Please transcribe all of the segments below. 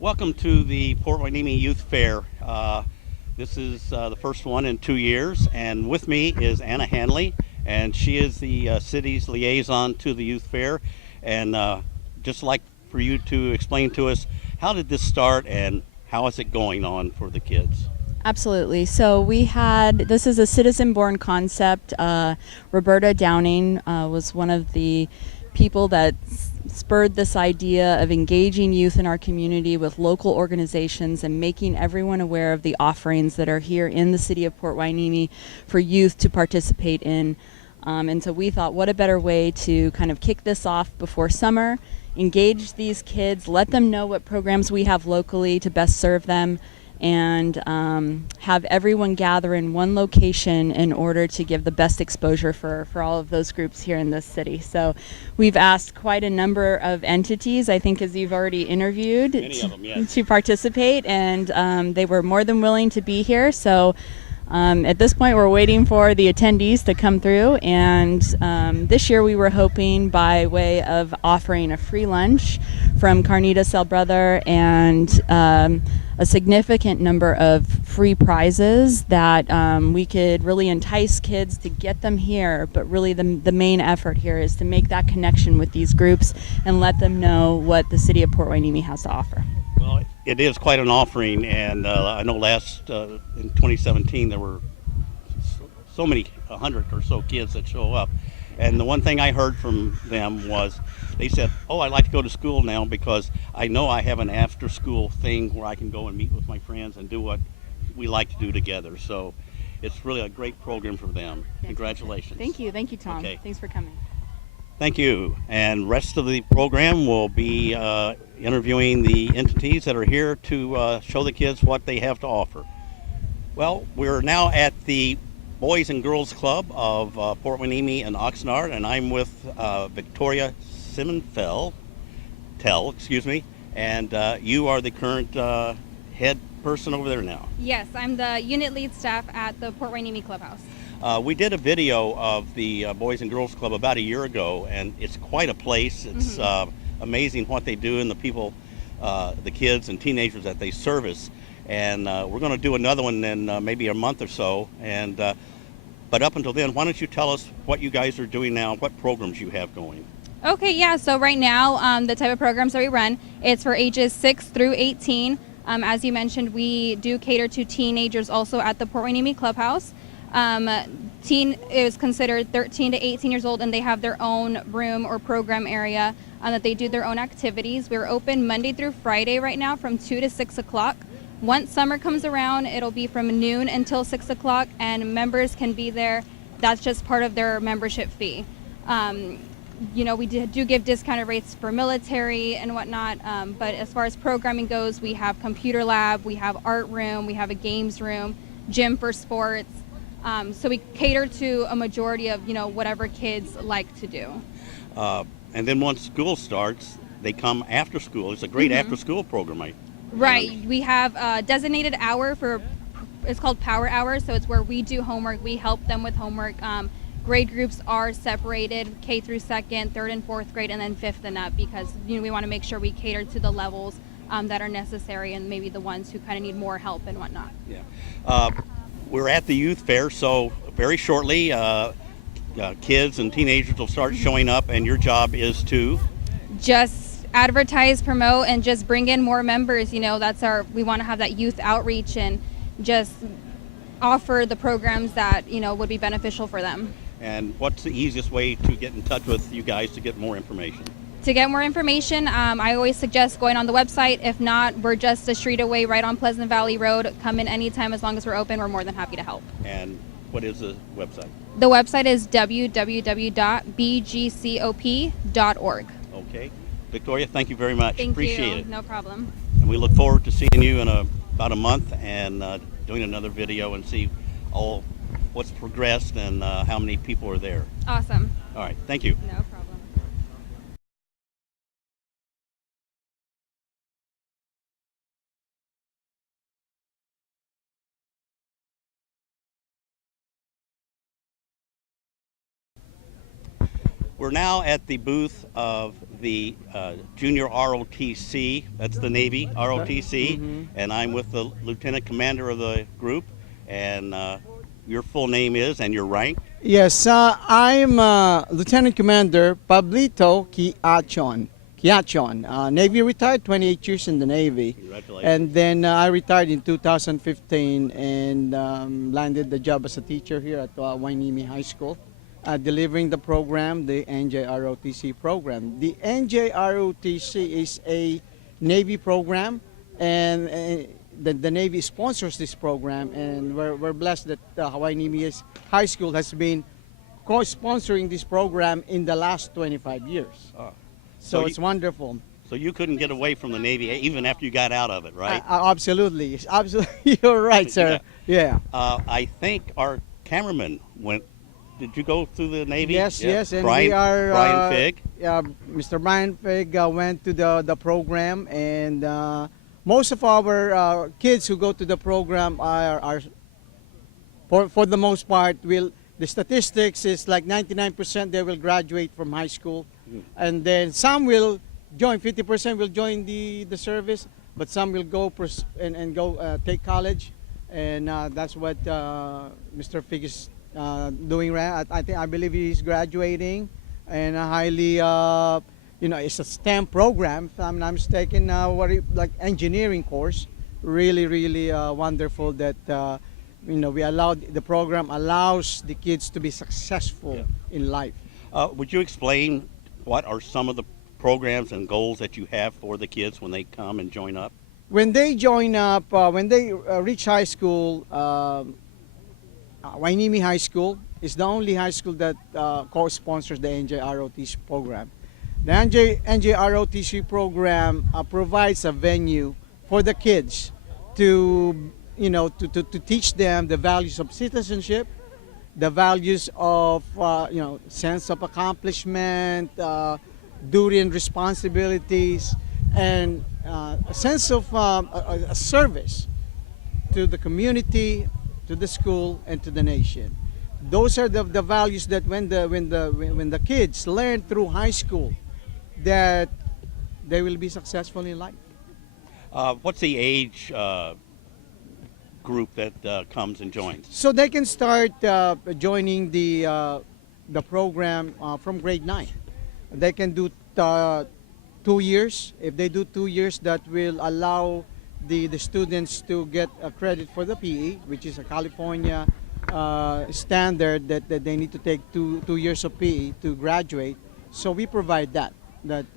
Welcome to the Port Hueneme Youth Fair. This is the first one in 2 years, and with me is Anna Hanley, and she is the city's liaison to the youth fair. And just like for you to explain to us, how did this start and how is it going on for the kids? Absolutely. So this is a citizen born concept. Roberta Downing was one of the people that spurred this idea of engaging youth in our community with local organizations and making everyone aware of the offerings that are here in the city of Port Hueneme for youth to participate in. And so we thought, what a better way to kind of kick this off before summer, engage these kids, let them know what programs we have locally to best serve them, and have everyone gather in one location in order to give the best exposure for all of those groups here in this city. So we've asked quite a number of entities, I think, as you've already interviewed, Many of them, yes. to participate, and they were more than willing to be here. So at this point, we're waiting for the attendees to come through, and this year we were hoping, by way of offering a free lunch from Carnitas El Brother and a significant number of free prizes, that we could really entice kids to get them here. But really the main effort here is to make that connection with these groups and let them know what the city of Port Hueneme has to offer. Well, it is quite an offering, and I know in 2017 there were so many, 100 or so kids that show up. And the one thing I heard from them was they said, "Oh, I like to go to school now because I know I have an after-school thing where I can go and meet with my friends and do what we like to do together." So it's really a great program for them. Congratulations. Thank you, Tom. Okay. Thanks for coming. Thank you. And rest of the program will be interviewing the entities that are here to show the kids what they have to offer. Well, we're now at the Boys and Girls Club of Port Hueneme and Oxnard, and I'm with Victoria Simonfeld, excuse me, and you are the current head person over there now. Yes, I'm the unit lead staff at the Port Hueneme Clubhouse. We did a video of the Boys and Girls Club about a year ago, and it's quite a place. It's amazing what they do and the people, the kids and teenagers that they service. And we're going to do another one in maybe a month or so. And but up until then, why don't you tell us what you guys are doing now, what programs you have going? Okay, yeah, so right now the type of programs that we run, it's for ages 6 through 18. As you mentioned, we do cater to teenagers also at the Port Hueneme Clubhouse. Teen is considered 13 to 18 years old, and they have their own room or program area that they do their own activities. We're open Monday through Friday right now from 2 to 6 o'clock. Once summer comes around, it'll be from noon until 6 o'clock, and members can be there. That's just part of their membership fee. We do give discounted rates for military and whatnot, but as far as programming goes, we have computer lab, we have art room, we have a games room, gym for sports. So we cater to a majority of, whatever kids like to do. And then once school starts, they come after school. It's a great after-school program, Right. We have a designated hour it's called Power Hour, so it's where we do homework. We help them with homework. Grade groups are separated, K through 2nd, 3rd and 4th grade, and then 5th and up, because we want to make sure we cater to the levels that are necessary and maybe the ones who kind of need more help and whatnot. Yeah. We're at the youth fair, so very shortly kids and teenagers will start showing up, and your job is to just advertise, promote, and just bring in more members. We want to have that youth outreach and just offer the programs that would be beneficial for them. And what's the easiest way to get in touch with you guys to get more information? To get more information, I always suggest going on the website. If not, we're just a street away right on Pleasant Valley Road. Come in anytime. As long as we're open, we're more than happy to help. And what is the website? The website is www.bgcop.org. Okay. Victoria, thank you very much. Appreciate it. No problem. And we look forward to seeing you in about a month and doing another video and see all what's progressed and how many people are there. Awesome. All right. Thank you. No problem. We're now at the booth of the Junior ROTC. That's the Navy ROTC, and I'm with the Lieutenant Commander of the group. And your full name is and your rank? Yes, I'm Lieutenant Commander Pablito Quiachon. Navy retired, 28 years in the Navy. Congratulations. And then I retired in 2015 and landed the job as a teacher here at Hueneme High School, delivering the program, the NJROTC program. The NJROTC is a Navy program, and the Navy sponsors this program, and we're blessed that Hueneme High School has been co-sponsoring this program in the last 25 years. So it's wonderful. So you couldn't get away from the Navy even after you got out of it, right? Absolutely. Absolutely. You're right, sir. Yeah. I think our cameraman went. Did you go through the Navy? Yes, Yeah. yes. And Brian, we are. Brian Figg. Mr. Brian Figg went to the program, and most of our kids who go to the program are for the most part, the statistics is like 99% they will graduate from high school, and then some will join, 50% will join the service, but some will go and go take college, and that's what Mr. Figg is doing right. I believe he's graduating, and a highly it's a STEM program, if I'm not mistaken, like engineering course. Really wonderful that the program allows the kids to be successful in life. Would you explain what are some of the programs and goals that you have for the kids when they come and join up? When they join up, when they reach high school, Hueneme High School is the only high school that co-sponsors the NJROTC program. The NJROTC program provides a venue for the kids to teach them the values of citizenship, the values of sense of accomplishment, duty and responsibilities, and a sense of a service to the community, to the school, and to the nation. Those are the values that when the kids learn through high school, that they will be successful in life. What's the age group that comes and joins? So they can start joining the program from grade 9. They can do 2 years. If they do 2 years, that will allow the students to get a credit for the PE, which is a California standard that they need to take two years of PE to graduate. So we provide that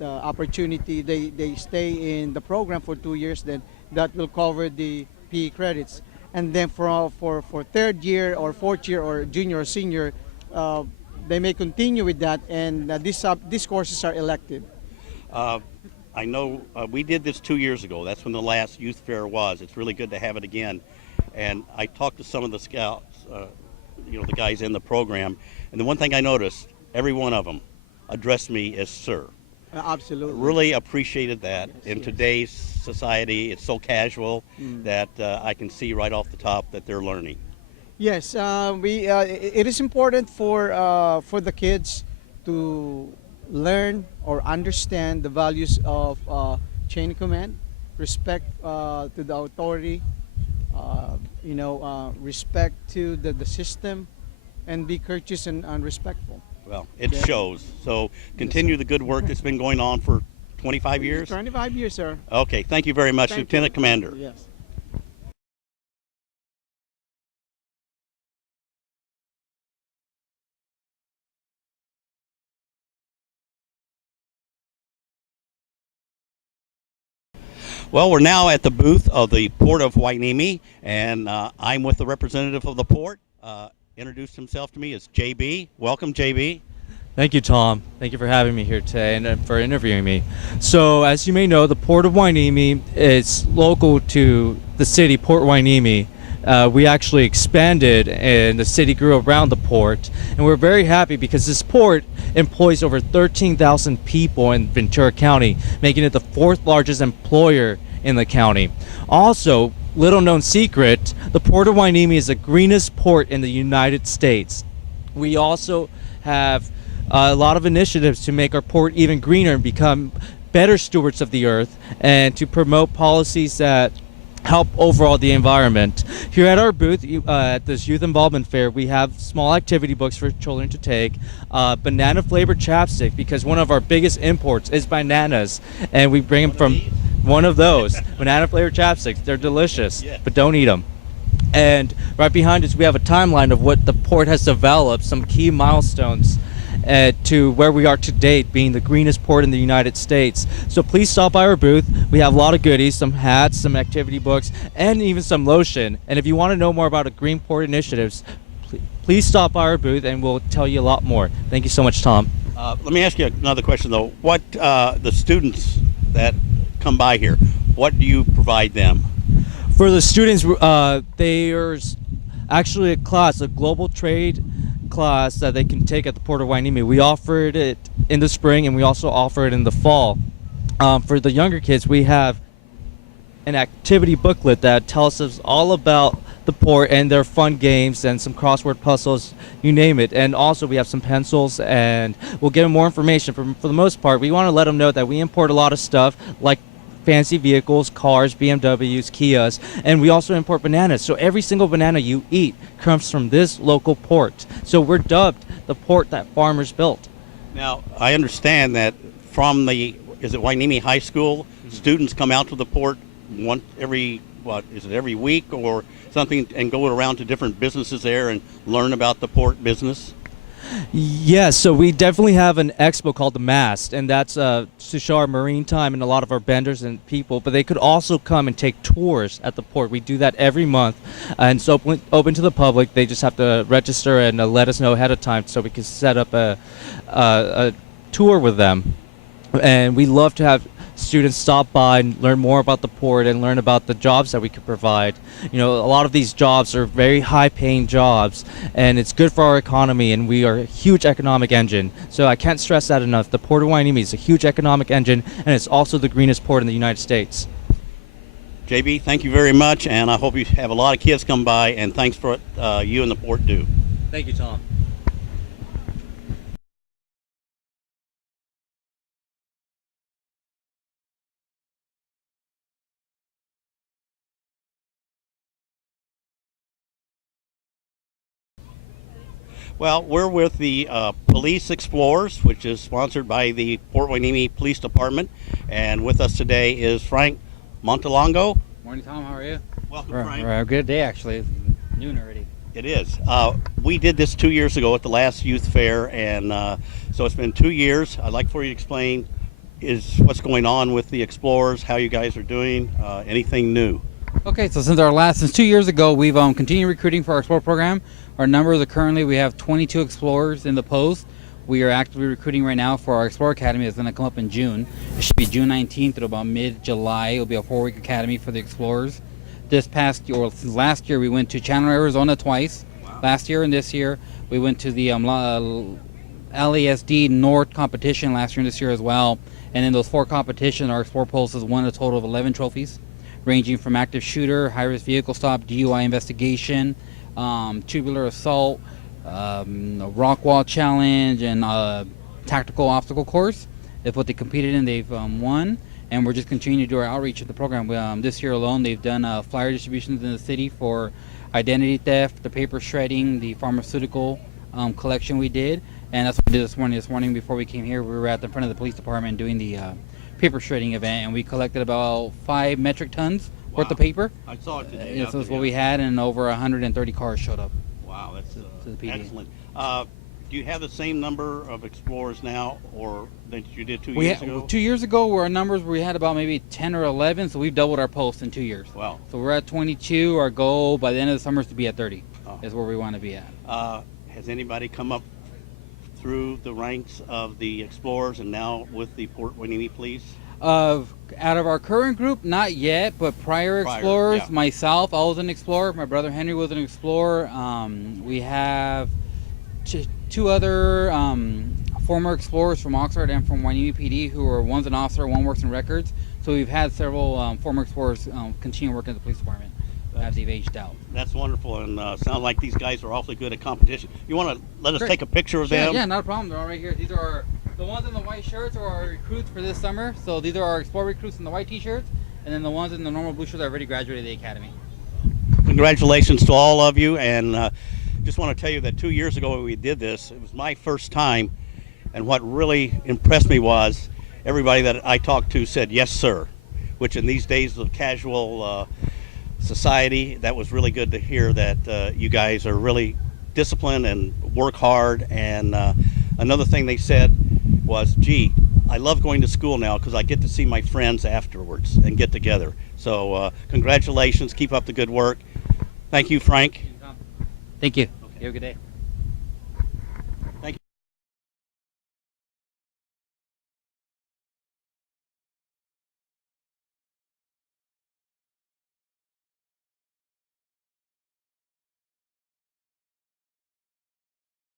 opportunity. They stay in the program for 2 years, then that will cover the PE credits. And then for third year or fourth year or junior or senior, they may continue with that, and these courses are elective. I know we did this 2 years ago. That's when the last youth fair was. It's really good to have it again. And I talked to some of the scouts, the guys in the program, and the one thing I noticed, every one of them addressed me as sir. Absolutely. Really appreciated that. Yes, in yes. today's society, it's so casual that I can see right off the top that they're learning. Yes, it is important for the kids to learn or understand the values of chain of command, respect to the authority, respect to the system, and be courteous and respectful. Well, it Yeah. shows. So continue the good work that's been going on for 25 years. 25 years, sir. Okay, thank you very much, Thank Lieutenant you. Commander. Yes. Well, we're now at the booth of the Port of Hueneme, and I'm with the representative of the port. Introduced himself to me as JB. Welcome, JB. Thank you, Tom. Thank you for having me here today and for interviewing me. So, as you may know, the Port of Hueneme is local to the city, Port Hueneme. We actually expanded and the city grew around the port, and we're very happy because this port employs over 13,000 people in Ventura County, making it the fourth largest employer in the county. Also, little known secret, the Port of Hueneme is the greenest port in the United States. We also have a lot of initiatives to make our port even greener and become better stewards of the earth, and to promote policies that help overall the environment. Here at our booth at this youth involvement fair, we have small activity books for children to take, banana flavored chapstick, because one of our biggest imports is bananas, and we bring them from one of those banana flavored chapsticks. They're delicious, Yeah. but don't eat them. And right behind us, we have a timeline of what the port has developed, some key milestones to where we are to date, being the greenest port in the United States. So please stop by our booth. We have a lot of goodies, some hats, some activity books, and even some lotion. And if you want to know more about our green port initiatives, please stop by our booth and we'll tell you a lot more. Thank you so much, Tom. Let me ask you another question, though. What the students that come by here, what do you provide them? For the students, there's actually a class, a global trade class that they can take at the Port of Hueneme. We offered it in the spring and we also offer it in the fall. For the younger kids, we have an activity booklet that tells us all about the port and their fun games and some crossword puzzles, you name it. And also we have some pencils, and we'll give them more information. For the most part, we want to let them know that we import a lot of stuff like fancy vehicles, cars, BMWs, Kias, and we also import bananas. So every single banana you eat comes from this local port. So we're dubbed the port that farmers built. Now, I understand that from is it Hueneme High School, students come out to the port every week or something, and go around to different businesses there and learn about the port business? Yes, so we definitely have an expo called the Mast, and that's to show our marine time and a lot of our vendors and people, but they could also come and take tours at the port. We do that every month, and it's open to the public. They just have to register and let us know ahead of time so we can set up a tour with them. And we love to have students stop by and learn more about the port and learn about the jobs that we could provide. You know, a lot of these jobs are very high-paying jobs, and it's good for our economy, and we are a huge economic engine. So I can't stress that enough. The Port of Hueneme is a huge economic engine, and it's also the greenest port in the United States. JB, thank you very much, and I hope you have a lot of kids come by, and thanks for what you and the port do. Thank you, Tom. Well, we're with the Police Explorers, which is sponsored by the Port Hueneme Police Department, and with us today is Frank Montalongo. Morning, Tom. How are you? Welcome, We're Frank. a good day, actually. It's noon already. It is. We did this 2 years ago at the last youth fair, and so it's been 2 years. I'd like for you to explain what's going on with the Explorers, how you guys are doing, anything new. Okay, so since 2 years ago, we've continued recruiting for our Explorer program. Our numbers are currently, we have 22 Explorers in the post. We are actively recruiting right now for our Explorer Academy that's going to come up in June. It should be June 19th through about mid-July. It'll be a 4-week academy for the Explorers. Last year, we went to Chandler, Arizona twice. Wow. Last year and this year, we went to the LASD North competition last year and this year as well. And in those 4 competitions, our Explorer Post has won a total of 11 trophies, ranging from active shooter, high-risk vehicle stop, DUI investigation, tubular assault, rock wall challenge, and tactical obstacle course. That's what they competed in. They've won, and we're just continuing to do our outreach of the program. This year alone, they've done flyer distributions in the city for identity theft, the paper shredding, the pharmaceutical collection we did, and that's what we did this morning. This morning, before we came here, we were at the front of the police department doing the paper shredding event, and we collected about 5 metric tons worth of paper. I saw it today. This is what we had, and over 130 cars showed up. Wow, that's to the PD. excellent. Do you have the same number of Explorers now, or that you did 2 We years ago? 2 years ago, our numbers, we had about maybe 10 or 11, so we've doubled our posts in 2 years. Wow. So we're at 22. Our goal by the end of the summer is to be at 30. Oh. Is where we want to be at. Has anybody come up through the ranks of the Explorers and now with the Port Hueneme Police? Out of our current group, not yet, but prior Explorers, yeah. myself, I was an Explorer. My brother Henry was an Explorer. We have 2 other former Explorers from Oxford and from Hueneme PD who are, one's an officer, one works in records. So we've had several former Explorers continue working at the police department. as they've aged out. That's wonderful, and sounds like these guys are awfully good at competition. You want to let us Great. take a picture of Sure, them? yeah, not a problem. They're all right here. These are the ones in the white shirts are our recruits for this summer. So these are our Explore recruits in the white t-shirts, and then the ones in the normal blue shirts are already graduated the academy. Congratulations to all of you, and just want to tell you that 2 years ago when we did this, it was my first time, and what really impressed me was everybody that I talked to said, yes, sir, which in these days of casual society, that was really good to hear that you guys are really disciplined and work hard. And another thing they said was, gee, I love going to school now because I get to see my friends afterwards and get together. So congratulations, keep up the good work. Thank you, Frank. Thank you. You have a good day.